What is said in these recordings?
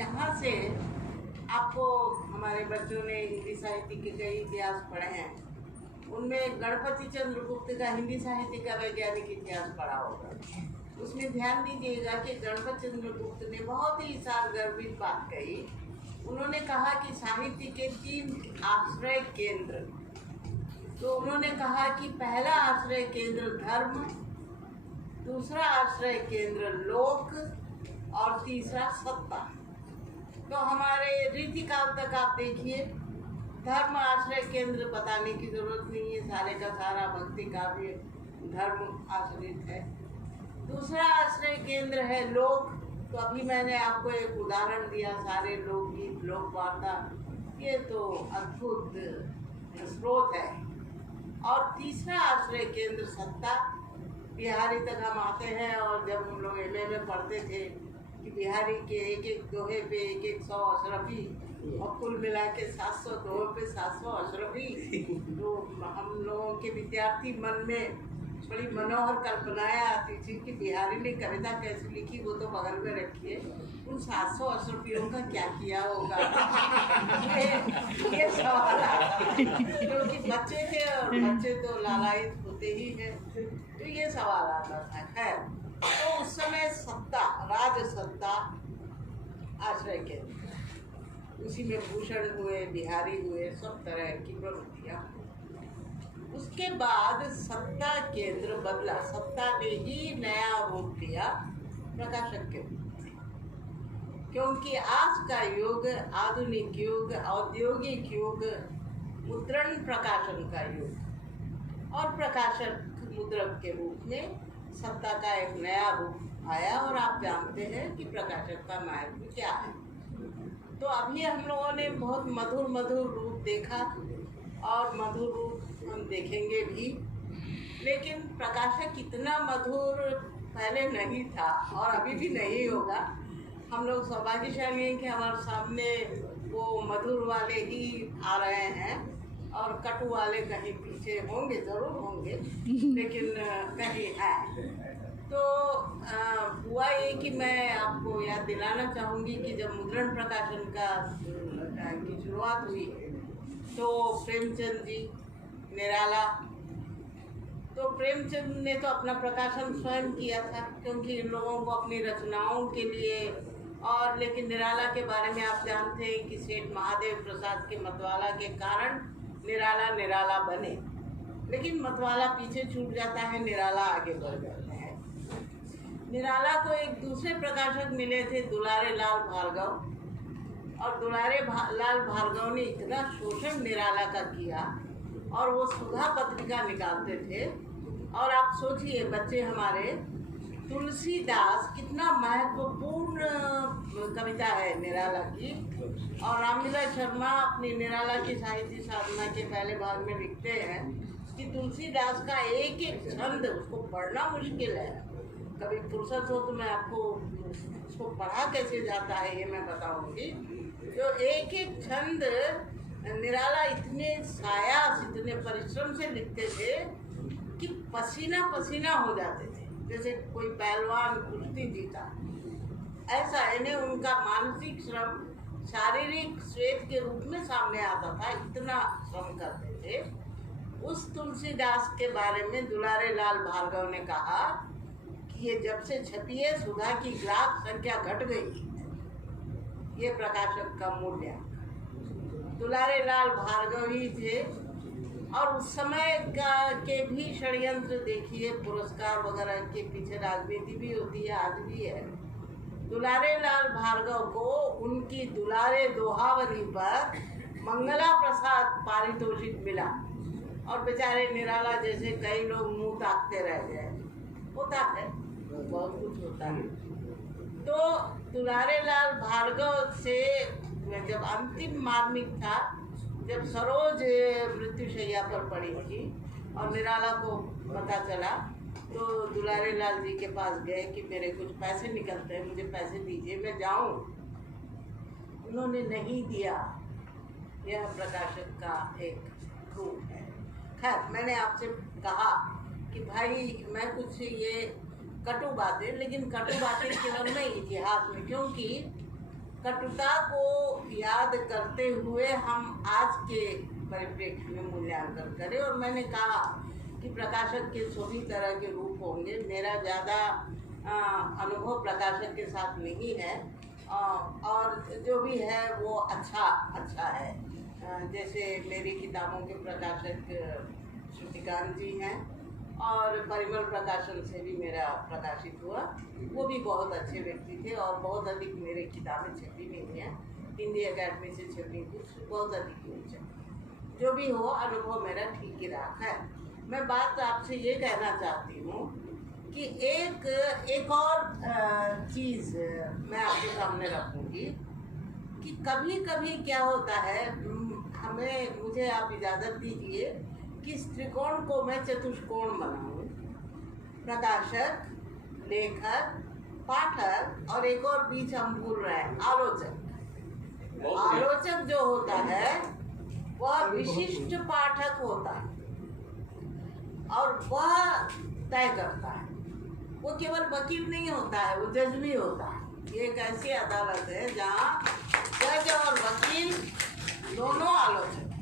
यहाँ से आपको हमारे बच्चों ने हिंदी साहित्य के कई इतिहास पढ़े हैं, उनमें गणपति चंद्र गुप्त का हिंदी साहित्य का वैज्ञानिक इतिहास पढ़ा होगा। उसमें ध्यान दीजिएगा कि गणपति चंद्र गुप्त ने बहुत ही सारगर्भित बात कही। उन्होंने कहा कि साहित्य के 3 आश्रय केंद्र, तो उन्होंने कहा कि पहला आश्रय केंद्र धर्म, दूसरा आश्रय केंद्र लोक और तीसरा सत्ता। तो हमारे रीतिकाल तक आप देखिए, धर्म आश्रय केंद्र बताने की जरूरत नहीं है, सारे का सारा भक्ति काव्य धर्म आश्रित है। दूसरा आश्रय केंद्र है लोक, तो अभी मैंने आपको एक उदाहरण दिया, सारे लोकगीत लोक वार्ता, ये तो अद्भुत स्रोत है। और तीसरा आश्रय केंद्र सत्ता। बिहारी तक हम आते हैं, और जब हम लोग एमए में पढ़ते थे कि बिहारी के एक एक दोहे पे 100 अशरफी, और कुल मिला के 700 दोहे पे 700 अशरफी। तो हम लोगों के विद्यार्थी मन में बड़ी मनोहर कल्पनाएं आती थी कि बिहारी ने कविता कैसे लिखी, वो तो बगल में रखिए, उन 700 अशरफियों का क्या किया होगा। ये सवाल आता, क्योंकि बच्चे थे और बच्चे तो लालायित होते ही हैं, तो ये सवाल आता था। खैर, तो उस समय सत्ता, राज सत्ता आश्रय केंद्र, उसी में भूषण हुए, बिहारी हुए, सब तरह की प्रवृत्तियाँ। उसके बाद सत्ता केंद्र बदला, सत्ता ने ही नया रूप लिया प्रकाशक के रूप में, क्योंकि आज का युग, आधुनिक युग, औद्योगिक युग, मुद्रण प्रकाशन का युग, और प्रकाशक मुद्रक के रूप में सत्ता का एक नया रूप आया। और आप जानते हैं कि प्रकाशक का महत्व क्या है। तो अभी हम लोगों ने बहुत मधुर मधुर रूप देखा, और मधुर रूप हम देखेंगे भी, लेकिन प्रकाशक इतना मधुर पहले नहीं था और अभी भी नहीं होगा। हम लोग सौभाग्यशाली हैं कि हमारे सामने वो मधुर वाले ही आ रहे हैं, और कटु वाले कहीं पीछे होंगे, जरूर होंगे, लेकिन कहीं है। तो हुआ ये कि मैं आपको याद दिलाना चाहूँगी कि जब मुद्रण प्रकाशन की शुरुआत हुई, तो प्रेमचंद जी, निराला, तो प्रेमचंद ने तो अपना प्रकाशन स्वयं किया था, क्योंकि इन लोगों को अपनी रचनाओं के लिए, और लेकिन निराला के बारे में आप जानते हैं कि सेठ महादेव प्रसाद के मतवाला के कारण निराला बने, लेकिन मतवाला पीछे छूट जाता है, निराला आगे बढ़ जाते हैं। निराला को एक दूसरे प्रकाशक मिले थे, दुलारे लाल भार्गव, और दुलारे लाल भार्गव ने इतना शोषण निराला का किया, और वो सुधा पत्रिका निकालते थे। और आप सोचिए, बच्चे हमारे, तुलसीदास कितना महत्वपूर्ण कविता है निराला की, और रामलीला शर्मा अपनी निराला की साहित्य साधना के पहले भाग में लिखते हैं कि तुलसीदास का एक एक छंद, उसको पढ़ना मुश्किल है। कभी फुर्सत हो तो मैं आपको उसको पढ़ा कैसे जाता है ये मैं बताऊंगी। तो एक एक छंद निराला इतने सायास, इतने परिश्रम से लिखते थे कि पसीना पसीना हो जाते थे, जैसे कोई पहलवान कुश्ती जीता, ऐसा। यानी उनका मानसिक श्रम शारीरिक श्वेत के रूप में सामने आता था, इतना श्रम करते थे। उस तुलसीदास के बारे में दुलारे लाल भार्गव ने कहा कि ये जब से छपी है, सुधा की ग्राहक संख्या घट गई। ये प्रकाशक का मूल्य दुलारे लाल भार्गव ही थे। और उस समय के भी षड्यंत्र देखिए, पुरस्कार वगैरह के पीछे राजनीति भी होती है, आज भी है। दुलारे लाल भार्गव को उनकी दुलारे दोहावली पर मंगला प्रसाद पारितोषिक मिला, और बेचारे निराला जैसे कई लोग मुंह ताकते रह गए। होता है, बहुत कुछ होता है। तो दुलारे लाल भार्गव से जब अंतिम मार्मिक था, जब सरोज मृत्युशैया पर पड़ी थी और निराला को पता चला, तो दुलारे लाल जी के पास गए कि मेरे कुछ पैसे निकलते हैं, मुझे पैसे दीजिए, मैं जाऊं। उन्होंने नहीं दिया। यह प्रकाशक का एक रूप है। खैर, मैंने आपसे कहा कि भाई मैं कुछ ये कटु बातें, लेकिन कटु बातें केवल नहीं इतिहास में, क्योंकि कटुता को याद करते हुए हम आज के परिप्रेक्ष्य में मूल्यांकन करें। और मैंने कहा कि प्रकाशक के सभी तरह के रूप होंगे। मेरा ज़्यादा अनुभव प्रकाशक के साथ नहीं है, और जो भी है वो अच्छा है। जैसे मेरी किताबों के प्रकाशक श्रुतिकांत जी हैं, और परिमल प्रकाशन से भी मेरा प्रकाशित हुआ। वो भी बहुत अच्छे व्यक्ति थे, और बहुत अधिक मेरी किताबें छपी नहीं हैं। हिंदी अकेडमी से छपी कुछ, बहुत अधिक नहीं छपी। जो भी हो, अनुभव मेरा ठीक ही रहा है। मैं बात आपसे ये कहना चाहती हूँ कि एक और चीज़ मैं आपके सामने रखूँगी कि कभी कभी क्या होता है, मुझे आप इजाज़त दीजिए कि इस त्रिकोण को मैं चतुष्कोण बनाऊं। प्रकाशक, लेखक, पाठक और एक और बीच हम भूल रहे हैं, आलोचक। आलोचक जो होता है वह विशिष्ट पाठक होता है, और वह तय करता है। वो केवल वकील नहीं होता है, वो जज भी होता है। ये एक ऐसी अदालत है जहाँ जज और वकील दोनों आलोचक हैं।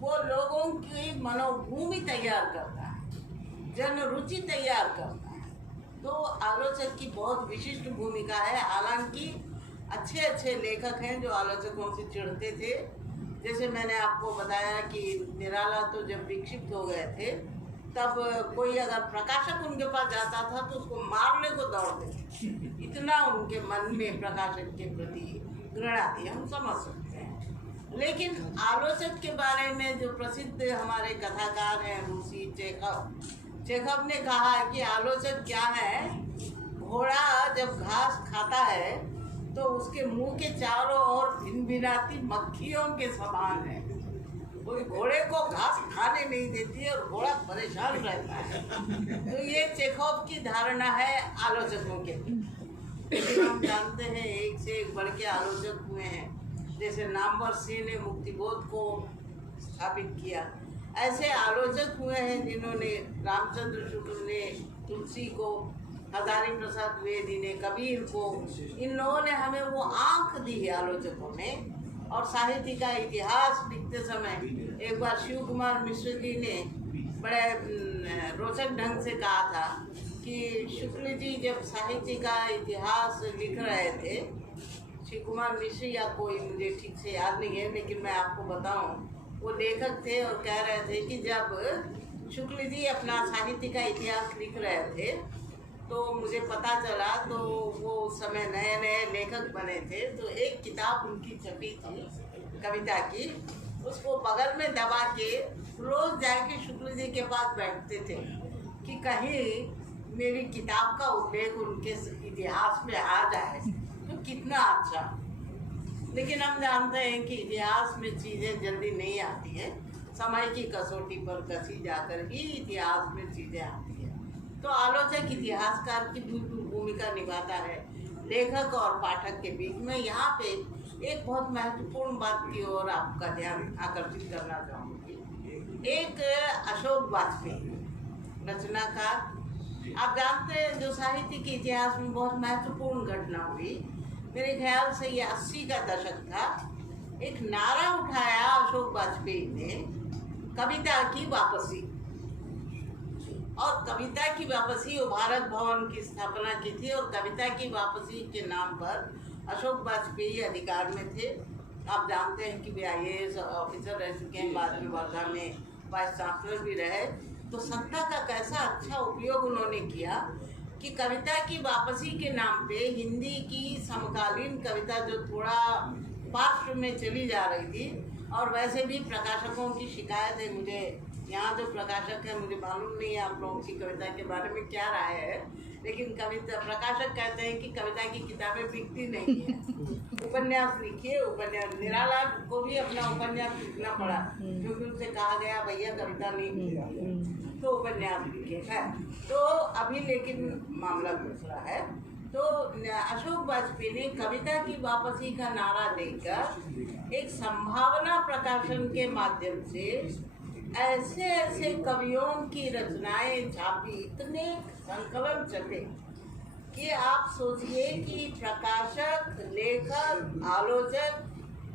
वो लोगों की मनोभूमि तैयार करता है, जन रुचि तैयार करता है। तो आलोचक की बहुत विशिष्ट भूमिका है। हालांकि अच्छे लेखक हैं जो आलोचकों से चिढ़ते थे। जैसे मैंने आपको बताया कि निराला तो जब विक्षिप्त हो गए थे, तब कोई अगर प्रकाशक उनके पास जाता था तो उसको मारने को दौड़ते थे। इतना उनके मन में प्रकाशक के प्रति घृणा थी, हम समझ सकते हैं। लेकिन आलोचक के बारे में जो प्रसिद्ध हमारे कथाकार हैं रूसी चेखव ने कहा है कि आलोचक क्या है, घोड़ा जब घास खाता है तो उसके मुंह के चारों ओर भिनभिनाती मक्खियों के समान है। कोई घोड़े को घास खाने नहीं देती है और घोड़ा परेशान रहता है। तो ये चेखव की धारणा है आलोचकों के। लेकिन हम जानते हैं एक से एक बढ़ के आलोचक हुए हैं। जैसे नामवर सिंह ने मुक्तिबोध को स्थापित किया, ऐसे आलोचक हुए हैं जिन्होंने, रामचंद्र शुक्ल ने तुलसी को, हजारी प्रसाद द्विवेदी ने कबीर को, इन लोगों ने हमें वो आंख दी है आलोचकों ने। और साहित्य का इतिहास लिखते समय एक बार शिव कुमार मिश्र जी ने बड़े रोचक ढंग से कहा था कि शुक्ल जी जब साहित्य का इतिहास लिख रहे थे, शिव कुमार मिश्र या कोई, मुझे ठीक से याद नहीं है, लेकिन मैं आपको बताऊं, वो लेखक थे और कह रहे थे कि जब शुक्ल जी अपना साहित्य का इतिहास लिख रहे थे तो मुझे पता चला, तो वो उस समय नए लेखक बने थे, तो एक किताब उनकी छपी थी कविता की, उसको बगल में दबा के रोज जाके शुक्ल जी के पास बैठते थे कि कहीं मेरी किताब का उल्लेख उनके इतिहास में आ जाए तो कितना अच्छा। लेकिन हम जानते हैं कि इतिहास में चीज़ें जल्दी नहीं आती हैं, समय की कसौटी पर कसी जाकर ही इतिहास में चीज़ें आती हैं। तो आलोचक इतिहासकार की भूमिका निभाता है लेखक और पाठक के बीच में। यहाँ पे एक बहुत महत्वपूर्ण बात की ओर आपका ध्यान आकर्षित करना चाहूँगी। एक अशोक वाजपेयी रचनाकार, आप जानते हैं, जो साहित्य के इतिहास में बहुत महत्वपूर्ण घटना हुई, मेरे ख्याल से ये 80 का दशक था। एक नारा उठाया अशोक वाजपेयी ने, कविता की वापसी। और कविता की वापसी, वो भारत भवन की स्थापना की थी, और कविता की वापसी के नाम पर अशोक वाजपेयी अधिकार में थे। आप जानते हैं कि वे IAS ऑफिसर रह चुके हैं, बाद में वर्धा में वाइस चांसलर भी रहे। तो सत्ता का कैसा अच्छा उपयोग उन्होंने किया कि कविता की वापसी के नाम पे हिंदी की समकालीन कविता जो थोड़ा पार्श्व में चली जा रही थी, और वैसे भी प्रकाशकों की शिकायत है, मुझे यहाँ जो प्रकाशक है, मुझे मालूम नहीं है आप लोगों की कविता के बारे में क्या राय है, लेकिन प्रकाशक कहते हैं कि कविता की किताबें बिकती नहीं है। उपन्यास लिखिए, उपन्यास, निराला को भी अपना उपन्यास लिखना पड़ा क्योंकि उनसे कहा गया भैया कविता नहीं लिखी, तो उपन्यास लिखे है। तो अभी लेकिन मामला दूसरा है। तो अशोक वाजपेयी ने कविता की वापसी का नारा देकर एक संभावना प्रकाशन के माध्यम से ऐसे कवियों की रचनाएं छापी, इतने संकलन चले कि आप सोचिए कि प्रकाशक, लेखक, आलोचक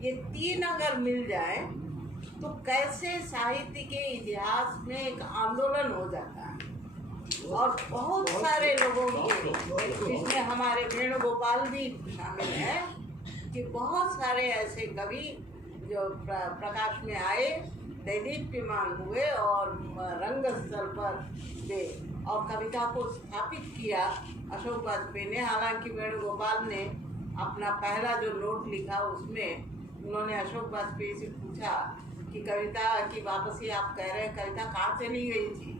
ये तीन अगर मिल जाए तो कैसे साहित्य के इतिहास में एक आंदोलन हो जाता है। और बहुत सारे लोगों की, इसमें हमारे वेणुगोपाल भी शामिल हैं, कि बहुत सारे ऐसे कवि जो प्रकाश में आए, दैदीप्यमान हुए और रंगस्थल पर गए और कविता को स्थापित किया अशोक वाजपेयी ने। हालांकि वेणुगोपाल ने अपना पहला जो नोट लिखा उसमें उन्होंने अशोक वाजपेयी से पूछा कि कविता की वापसी आप कह रहे हैं, कविता कहाँ चली गई थी?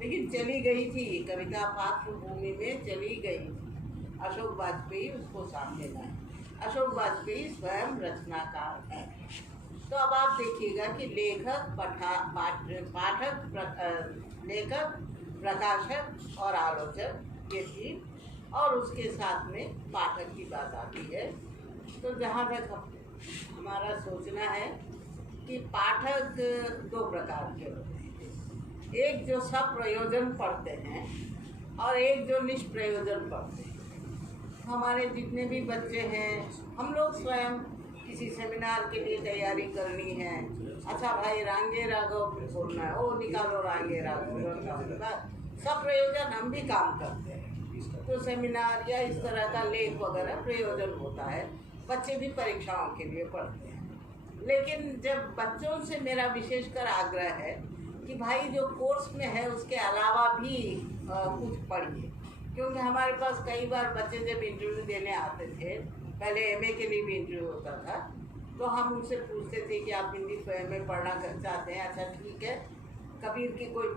लेकिन चली गई थी, कविता पाठ्यभूमि में चली गई थी। अशोक वाजपेयी उसको सामने लाए। अशोक वाजपेयी स्वयं रचनाकार है। तो अब आप देखिएगा कि लेखक, लेखक, प्रकाशक और आलोचक ये तीन, और उसके साथ में पाठक की बात आती है। तो जहाँ तक हमारा सोचना है कि पाठक दो प्रकार के होते हैं, एक जो सब प्रयोजन पढ़ते हैं और एक जो निष्प्रयोजन पढ़ते हैं। हमारे जितने भी बच्चे हैं, हम लोग स्वयं किसी सेमिनार के लिए तैयारी करनी है, अच्छा भाई रांगे राघव बोलना है, ओ निकालो रांगे राघव, सब प्रयोजन हम भी काम करते हैं। तो सेमिनार या इस तरह का लेख वगैरह प्रयोजन होता है, बच्चे भी परीक्षाओं के लिए पढ़ते हैं। लेकिन जब बच्चों से मेरा विशेषकर आग्रह है कि भाई जो कोर्स में है उसके अलावा भी कुछ पढ़िए, क्योंकि हमारे पास कई बार बच्चे जब इंटरव्यू देने आते थे, पहले एमए के लिए भी इंटरव्यू होता था, तो हम उनसे पूछते थे कि आप हिंदी में पढ़ना चाहते हैं, अच्छा ठीक है, कबीर की कोई